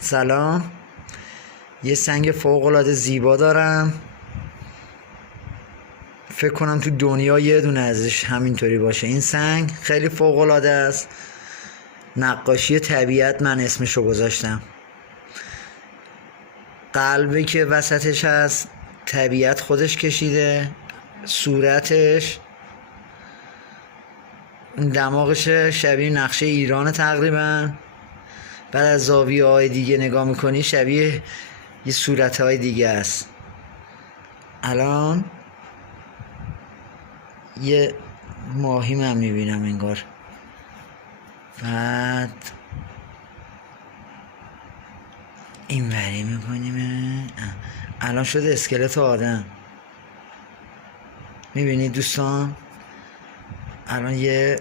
سلام. یه سنگ فوق‌العاده زیبا دارم. فکر کنم تو دنیا یه دونه ازش همینطوری باشه. این سنگ خیلی فوق‌العاده است. نقاشی طبیعت من اسمشو گذاشتم. قلبی که وسطش هست طبیعت خودش کشیده. صورتش، دماغش شبیه نقشه ایران تقریبا. بعد از زاویه های دیگه نگاه میکنی شبیه یه صورت های دیگه است. الان یه ماهی من میبینم انگار. بعد این وری میکنیم. الان شده اسکلت آدم. میبینید دوستان؟ الان یه